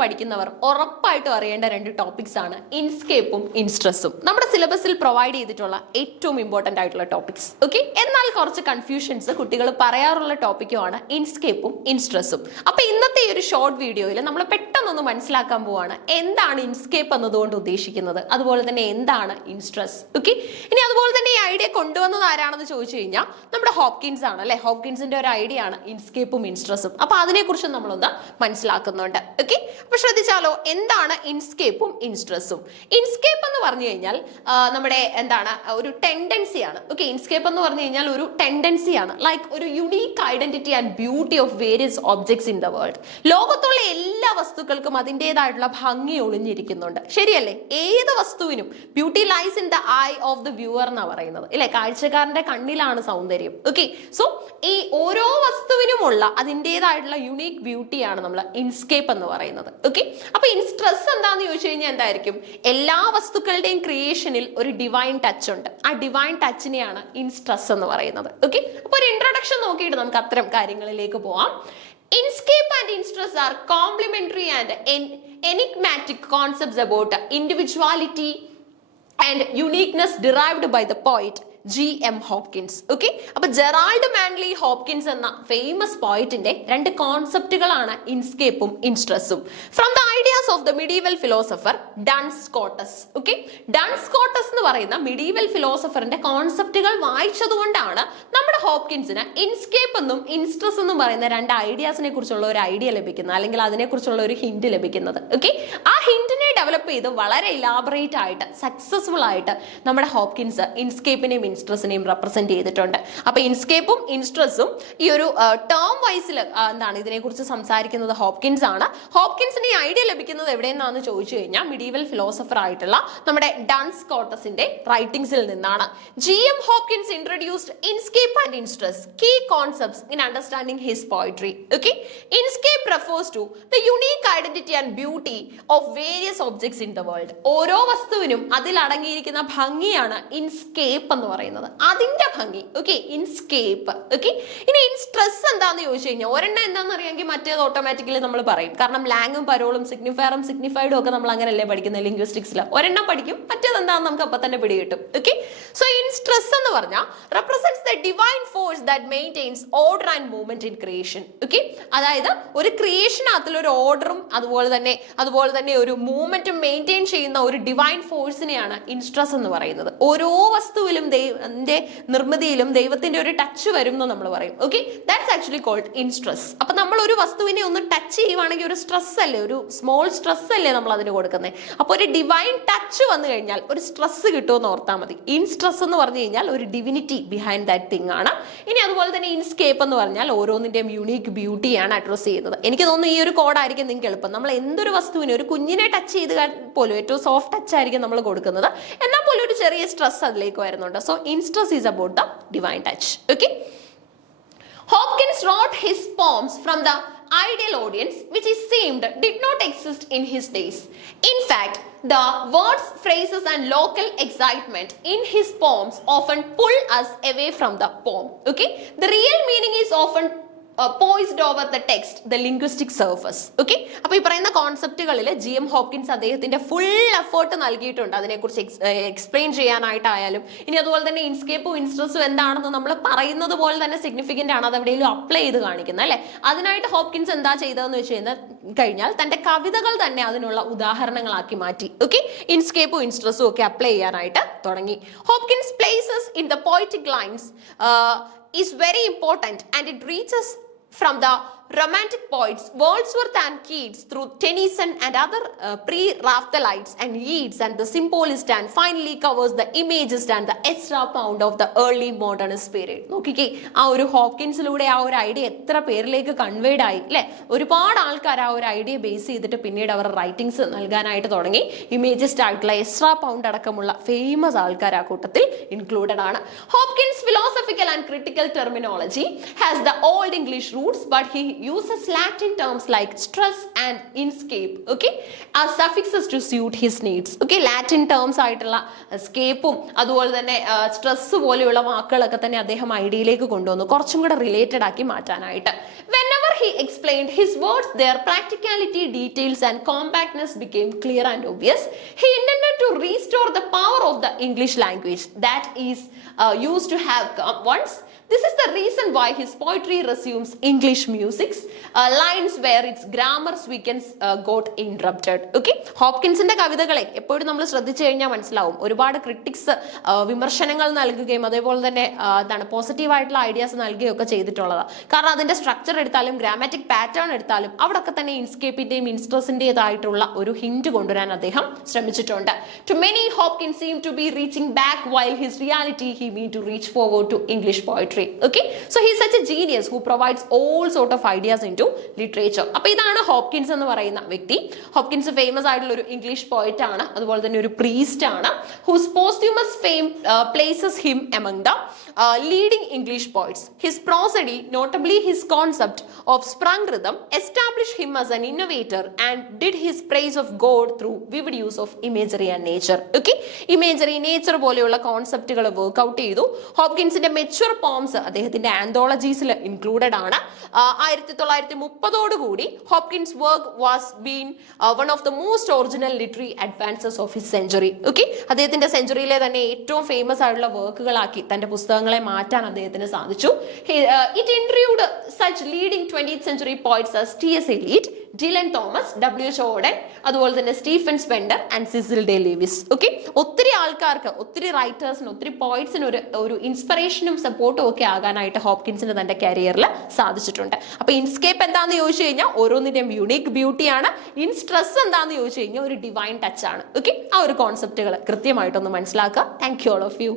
പഠിക്കുന്നവർ ഉറപ്പായിട്ടും അറിയേണ്ട രണ്ട് ടോപ്പിക്സ് ആണ് ഇൻസ്കേപ്പും ഇൻസ്ട്രസ്സും. നമ്മുടെ സിലബസിൽ പ്രൊവൈഡ് ചെയ്തിട്ടുള്ള ഏറ്റവും ഇമ്പോർട്ടന്റ് ആയിട്ടുള്ള ടോപ്പിക്സ്. ഓക്കെ, എന്നാൽ കുറച്ച് കൺഫ്യൂഷൻസ് കുട്ടികൾ പറയാറുള്ള ടോപ്പിക്കുമാണ് ഇൻസ്കേപ്പും ഇൻസ്ട്രസ്സും. അപ്പൊ ഇന്നത്തെ ഈ ഒരു ഷോർട്ട് വീഡിയോയിൽ നമ്മൾ പെട്ടെന്നൊന്ന് മനസ്സിലാക്കാൻ പോവാണ് എന്താണ് ഇൻസ്കേപ്പ് എന്നതുകൊണ്ട് ഉദ്ദേശിക്കുന്നത്, അതുപോലെ തന്നെ എന്താണ് ഇൻസ്ട്രസ്. ഓക്കെ, ഇനി അതുപോലെ തന്നെ ഈ ഐഡിയ കൊണ്ടുവന്നത് ആരാണെന്ന് ചോദിച്ചു കഴിഞ്ഞാൽ നമ്മുടെ ഹോപ്കിൻസ് ആണ് അല്ലെ. ഹോപ്കിൻസിന്റെ ഒരു ഐഡിയ ആണ് ഇൻസ്കേപ്പും ഇൻസ്ട്രസ്സും. അപ്പൊ അതിനെക്കുറിച്ച് നമ്മളൊന്ന് മനസ്സിലാക്കുന്നുണ്ട്. ഓക്കെ, അപ്പൊ ശ്രദ്ധിച്ചാലോ, എന്താണ് ഇൻസ്കേപ്പും ഇൻസ്ട്രസ്സും? ഇൻസ്കേപ്പ് എന്ന് പറഞ്ഞു കഴിഞ്ഞാൽ നമ്മുടെ എന്താണ് ഒരു ടെൻഡൻസിയാണ്. ഓക്കെ, ഇൻസ്കേപ്പ് എന്ന് പറഞ്ഞു കഴിഞ്ഞാൽ ഒരു ടെൻഡൻസിയാണ്, ലൈക്ക് ഒരു unique identity and beauty of various objects in the world. ലോകത്തുള്ള എല്ലാ വസ്തുക്കൾക്കും അതിൻ്റെതായിട്ടുള്ള ഭംഗി ഒളിഞ്ഞിരിക്കുന്നുണ്ട്, ശരിയല്ലേ? ഏത് വസ്തുവിനും beauty lies in the eye of the viewer എന്നാ പറയുന്നത്, ഇല്ലേ? കാഴ്ചക്കാരന്റെ കണ്ണിലാണ് സൗന്ദര്യം. ഓക്കെ, സോ ഈ ഓരോ വസ്തുവിനുമുള്ള അതിൻ്റെതായിട്ടുള്ള യുണീക്ക് ബ്യൂട്ടിയാണ് നമ്മൾ ഇൻസ്കേപ്പ് എന്ന് പറയുന്നത്. ഓക്കെ, അപ്പൊ ഇൻസ്ട്രസ് എന്താന്ന് ചോദിച്ചു കഴിഞ്ഞാൽ എന്തായിരിക്കും? എല്ലാ വസ്തുക്കളുടെയും ക്രിയേഷനിൽ ഒരു ഡിവൈൻ ടച്ച് ഉണ്ട്. ആ ഡിവൈൻ ടച്ചിനെയാണ് ഇൻസ്ട്രസ് എന്ന് പറയുന്നത്. ഓക്കെ, അപ്പൊ ഒരു ഇൻട്രൊഡക്ഷൻ നോക്കിയിട്ട് നമുക്ക് അത്തരം കാര്യങ്ങളിലേക്ക് പോവാം. Inscape and Instress are complementary and enigmatic concepts about individuality and uniqueness derived by the poet G.M. Hopkins. Okay, അപ്പൊ ജെറാൾഡ് മാൻലി ഹോപ്കിൻസ് എന്ന ഫേമസ് പോയിറ്റിന്റെ രണ്ട് കോൺസെപ്റ്റുകളാണ് ഇൻസ്കേപ്പും ഇൻസ്ട്രസ്സും. From the ideas of the medieval philosopher Duns Scotus. Okay, Duns Scotus എന്ന് പറയുന്ന medieval ഫിലോസഫറിന്റെ കോൺസെപ്റ്റുകൾ വായിച്ചതുകൊണ്ടാണ് നമ്മുടെ ഹോപ്കിൻസിന് ഇൻസ്കേപ്പ് എന്നും ഇൻസ്ട്രസ് എന്നും പറയുന്ന രണ്ട് ഐഡിയാസിനെ കുറിച്ചുള്ള ഒരു ഐഡിയ ലഭിക്കുന്നത്, അല്ലെങ്കിൽ അതിനെക്കുറിച്ചുള്ള ഒരു ഹിന്റ് ലഭിക്കുന്നത്. ഓക്കെ, ആ ഹിന്റിനെ ഡെവലപ്പ് ചെയ്ത് വളരെ ഇലാബറേറ്റ് ആയിട്ട് സക്സസ്ഫുൾ ആയിട്ട് നമ്മുടെ ഹോപ്കിൻസ് ഇൻസ്കേപ്പിനെയും ഇൻസ്ട്രസിനെയും റെപ്രസെന്റ് ചെയ്തിട്ടുണ്ട്. അപ്പൊ ഇൻസ്കേപ്പും ഇൻസ്ട്രസും ഈ ഒരു ടേം വൈസിൽ എന്താണ് ഇതിനെക്കുറിച്ച് സംസാരിക്കുന്നത് ഹോപ്കിൻസ് ആണ്. ഹോപ്കിൻസിന് ഈ ഐഡിയ ലഭിക്കുന്നത് എവിടെയെന്നാന്ന് ചോദിച്ചു കഴിഞ്ഞാൽ മിഡീവൽ ഫിലോസഫർ ആയിട്ടുള്ള നമ്മുടെ ഡൺസ് സ്കോട്ടസിന്റെ റൈറ്റിംഗ്സിൽ നിന്നാണ്. G.M. Hopkins introduced Inscape and Instress, key concepts in understanding his poetry. Okay, Inscape refers to the unique identity and beauty of various objects in the world. ഓരോ വസ്തുവിനും അതിൽ അടങ്ങിയിരിക്കുന്ന ഭംഗിയാണ് ഇൻസ്കേപ്പ് എന്ന് പറയുന്നത്, അതിന്റെ ഭംഗി. Okay, Inkscape. ഓക്കെ, ഇനി ഇൻസ്ട്രസ് എന്താന്ന് ചോദിച്ചു കഴിഞ്ഞാൽ ഒരെണ്ണം എന്താണെന്ന് അറിയാമെങ്കിൽ മറ്റേത് ഓട്ടോമാറ്റിക്കലി നമ്മൾ പറയും. കാരണം ലാങ്ങും പരോളും സിഗ്നിഫയറും സിഗ്നിഫൈഡും ഒക്കെ നമ്മൾ അങ്ങനെയല്ലേ പഠിക്കുന്നത് ലിംഗ്വിസ്റ്റിക്സിൽ. ഒരെണ്ണം പഠിക്കും, മറ്റേത് എന്താണെന്ന് നമുക്ക് അപ്പൊ തന്നെ പിടികിട്ടും. ഓക്കെ, സോ ഇൻസ്ട്രസ് എന്ന് പറഞ്ഞാൽ represents the divine force that maintains order and movement in creation. Okay, അതായത് ഒരു ക്രിയേഷനകത്തിൽ ഒരു ഓർഡറും അതുപോലെ തന്നെ ഒരു മൂവ്മെന്റും മെയിൻറ്റെയിൻ ചെയ്യുന്ന ഒരു ഡിവൈൻ ഫോഴ്സിനെയാണ് ഇൻസ്ട്രസ് എന്ന് പറയുന്നത്. ഓരോ വസ്തുവിലും നിർമ്മിതിയിലും ദൈവത്തിന്റെ ഒരു ടച്ച് വരും എന്ന് നമ്മൾ പറയും. Okay, that's actually called instress. അപ്പൊ നമ്മൾ ഒരു വസ്തുവിനെ ഒന്ന് ടച്ച് ചെയ്യുവാണെങ്കിൽ ഒരു സ്ട്രെസ് അല്ലേ, ഒരു സ്മോൾ സ്ട്രെസ് അല്ലേ നമ്മൾ അതിന് കൊടുക്കുന്നത്. അപ്പൊ ഒരു ഡിവൈൻ ടച്ച് വന്നു കഴിഞ്ഞാൽ ഒരു സ്ട്രെസ് കിട്ടുമെന്ന് ഓർത്താൽ മതി. ഇൻസ്ട്രസ് എന്ന് പറഞ്ഞു കഴിഞ്ഞാൽ ഒരു ഡിവിനിറ്റി ബിഹൈൻഡ് ദാറ്റ് തിങ് ആണ്. ഇനി അതുപോലെ തന്നെ ഇൻസ്കേപ്പ് എന്ന് പറഞ്ഞാൽ ഓരോന്നിന്റെയും യൂണീക്ക് ബ്യൂട്ടിയാണ് അഡ്രസ് ചെയ്യുന്നത്. എനിക്ക് തോന്നുന്നു ഈ ഒരു കോഡായിരിക്കും നിങ്ങൾക്ക് എളുപ്പം. നമ്മൾ എന്തൊരു വസ്തുവിനെ ഒരു കുഞ്ഞിനെ ടച്ച് ചെയ്ത് പോലും ഏറ്റവും സോഫ്റ്റ് ടച്ച് ആയിരിക്കും നമ്മൾ കൊടുക്കുന്നത്, എന്നാൽ പോലും ഒരു ചെറിയ സ്ട്രെസ് അതിലേക്ക് വരുന്നുണ്ട്. So instress is about the divine touch. Okay, Hopkins wrote his poems from the ideal audience which it seemed did not exist in his days. In fact, the words, phrases and local excitement in his poems often pull us away from the poem. Okay, the real meaning is often poised over the text, the linguistic surface. Okay, അപ്പോൾ ഈ പറയുന്ന കോൺസെപ്റ്റുകളിൽ G.M. Hopkins അദ്ദേഹത്തിന്റെ full effort നൽകിയിട്ടുണ്ട് അതിനെക്കുറിച്ച് explain ചെയ്യാനായിട്ടായാലും. ഇനി അതുപോലെ തന്നെ ഇൻസ്കേപ്പും ഇൻസ്ട്രസും എന്താണെന്ന് നമ്മൾ പറയുന്നത് പോലെ തന്നെ സിഗ്നിഫിക്കന്റ് ആണ്, അത് എവിടെയെങ്കിലും അപ്ലൈ ചെയ്ത് കാണിക്കുന്നത് അല്ലെ. അതിനായിട്ട് ഹോപ്കിൻസ് എന്താ ചെയ്തതെന്ന് വെച്ച് കഴിഞ്ഞാൽ തന്റെ കവിതകൾ തന്നെ അതിനുള്ള ഉദാഹരണങ്ങളാക്കി മാറ്റി. ഓക്കെ, ഇൻസ്കേപ്പും ഇൻസ്ട്രസും ഒക്കെ അപ്ലൈ ചെയ്യാനായിട്ട് തുടങ്ങി. Hopkins places in the poetic lines is very important and it reaches from the romantic poets Wordsworth and Keats through Tennyson and other pre-Raphaelites and Yeats and the symbolist, and finally covers the imagist and the Ezra Pound of the early modernist period. നോക്കിക്കേ, ആ ഒരു ഹോപ്കിൻസിലൂടെ ആ ഒരു idea എത്ര പേരിലേക്ക് conveyed ആയി അല്ലെ. ഒരുപാട് ആൾക്കാർ ആ ഒരു ഐഡിയ ബേസ് ചെയ്തിട്ട് പിന്നീട് അവർ റൈറ്റിംഗ്സ് നൽകാനായിട്ട് തുടങ്ങി. ഇമേജിസ്റ്റ് ആയിട്ടുള്ള എസ്രാ പൗണ്ട് അടക്കമുള്ള ഫേമസ് ആൾക്കാർ ആ കൂട്ടത്തിൽ ഇൻക്ലൂഡഡ് ആണ്. Hopkins philosophical and critical terminology has the old English roots, but he uses Latin terms like stress and inscape, okay, as suffixes to suit his needs. Okay, Latin terms ആയിട്ടുള്ള സ്കേപ്പും അതുപോലെ തന്നെ stress പോലെയുള്ള വാക്കുകളൊക്കെ തന്നെ അദ്ദേഹം ഐഡിയയിലേക്ക് കൊണ്ടുവന്നു, കുറച്ചും കൂടെ റിലേറ്റഡ് ആക്കി മാറ്റാനായിട്ട്. Whenever he explained his words, their practicality, details, and compactness became clear and obvious. He intended to restore the power of the English language that is used to have come once. This is the reason why his poetry resumes English music's lines where its grammar weakens got interrupted. Okay, ഹോപ്കിൻസിന്റെ കവിതകളെ എപ്പോഴും നമ്മൾ ശ്രദ്ധിച്ചു കഴിഞ്ഞാൽ മനസ്സിലാവും ഒരുപാട് critics വിമർശനങ്ങൾ നൽകുകയും അതേപോലെ തന്നെ എന്താണ് പോസിറ്റീവായിട്ടുള്ള ഐഡിയാസ് നൽകുകയൊക്കെ ചെയ്തിട്ടുള്ളതാണ്. കാരണം അതിന്റെ സ്ട്രക്ചർ എടുത്താലും ഗ്രാമാറ്റിക് പാറ്റേൺ എടുത്താലും അവിടെയൊക്കെ തന്നെ ഇൻസ്കേപ്പിന്റെയും ഇൻസ്ട്രസിന്റേതായിട്ടുള്ള ഒരു ഹിന്റ് കൊണ്ടുവരാൻ അദ്ദേഹം ശ്രമിച്ചിട്ടുണ്ട്. To many, Hopkins seemed to be reaching back while his reality he meant to reach forward to English poetry. Okay, so he is such a genius who provides all sort of ideas into literature. അപ്പോൾ ഇതാണ് Hopkins എന്ന് പറയുന്ന വ്യക്തി. Hopkins famous ആയിട്ടുള്ള ഒരു English poet ആണ്, അതുപോലെ തന്നെ ഒരു പ്രീസ്റ്റ് ആണ്. Whose posthumous fame places him among the leading English poets. His prosody, notably his concept of sprung rhythm, established him as an innovator and did his praise of God through vivid use of imagery and nature. Okay, imagery, nature പോലെയുള്ള കോൺസെപ്റ്റുകൾ work out ചെയ്തു. ഹോപ്കിൻസിന്റെ mature poems അദ്ദേഹത്തിന്റെ ആന്തോളജീസിൽ included ആണ്. 1930 Hopkins work was been one of the most original literary advances of his century. Okay, അദ്ദേഹത്തിന്റെ സെഞ്ചുറിയിലെ തന്നെ ഏറ്റവും famous ആയിട്ടുള്ള വർക്കുകളാക്കി തന്റെ പുസ്തകങ്ങളെ മാറ്റാൻ അദ്ദേഹത്തിന് സാധിച്ചു. It interviewed such leading 20th century poets as T.S. Eliot, Dylan Thomas, W.H. Auden, അതുപോലെ തന്നെ Stephen Spender and Cecil Day Lewis. Okay, ഒത്തിരി ആൾക്കാർക്ക്, ഒത്തിരി റൈറ്റേഴ്സിന്, ഒത്തിരി പോയിറ്റ്സിന് ഒരു ഇൻസ്പിറേഷനും സപ്പോർട്ടും ഒക്കെ ആകാനായിട്ട് ഹോപ്കിൻസിന് തന്റെ കരിയറിൽ സാധിച്ചിട്ടുണ്ട്. അപ്പൊ ഇൻസ്കേപ്പ് എന്താന്ന് ചോദിച്ചു കഴിഞ്ഞാൽ ഓരോന്നിന്റെയും യുണീക് ബ്യൂട്ടിയാണ്. ഇൻസ്ട്രസ് എന്താന്ന് ചോദിച്ചു കഴിഞ്ഞാൽ ഒരു ഡിവൈൻ ടച്ച് ആണ്. ഓക്കെ, ആ ഒരു കോൺസെപ്റ്റുകൾ കൃത്യമായിട്ടൊന്ന് മനസ്സിലാക്കുക. Thank you all of U.